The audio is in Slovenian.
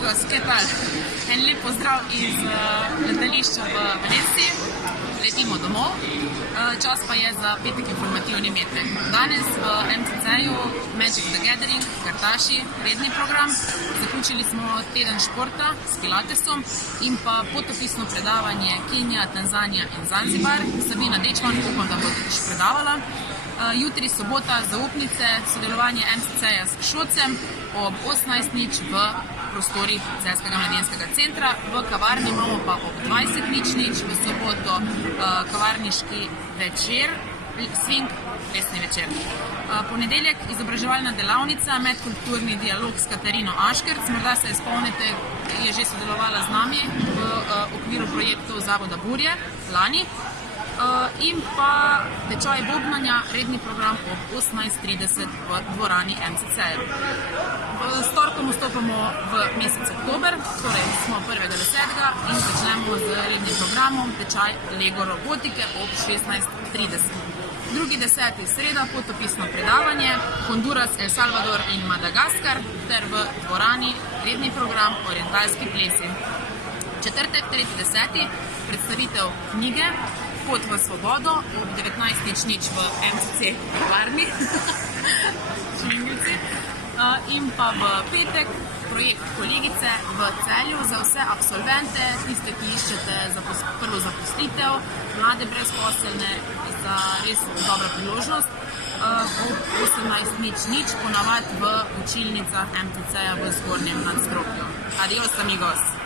amigos, ¿qué tal? En lep pozdrav iz letališča v Valenciji. Letimo domov. Čas pa je za petek informativni metek. Danes v MCC-ju Magic the Gathering, Kartaši, redni program. Zaključili smo teden športa s pilatesom in pa potopisno predavanje Kenija, Tanzanija in Zanzibar. Sabina Dečman, upam, da bo tudi predavala. Jutri sobota, zaupnice, sodelovanje MCC-ja s Šocem ob 18:00 v prostorih Celjskega mladinskega centra. V kavarni imamo pa ob 20:00 v soboto kavarniški večer, swing, plesni večer. Ponedeljek izobraževalna delavnica, medkulturni dialog s Katarino Aškerc. Morda se spomnite, je že sodelovala z nami v okviru projektov Zavoda Burje lani. In pa tečaj bobnanja, redni program ob 18:30 v dvorani MCC-ju. S torkom vstopamo v mesec oktober, torej smo 1.10. in začnemo z rednim programom tečaj Lego robotike ob 16:30. 2.10. sreda, potopisno predavanje Honduras, El Salvador in Madagaskar ter v dvorani redni program Orientalski plesi. Četrtek, 3.10. predstavitev knjige Pot v svobodo ob 19:00 v MCC kavarni. In pa v petek projekt Kolegice v Celju za vse absolvente, tiste, ki iščete prvo zaposlitev, mlade brezposelne, za res dobra priložnost. Ob 18:00 ponavadi v učilnicah MCC-ja v zgornjem nadstropju. Adios, amigos!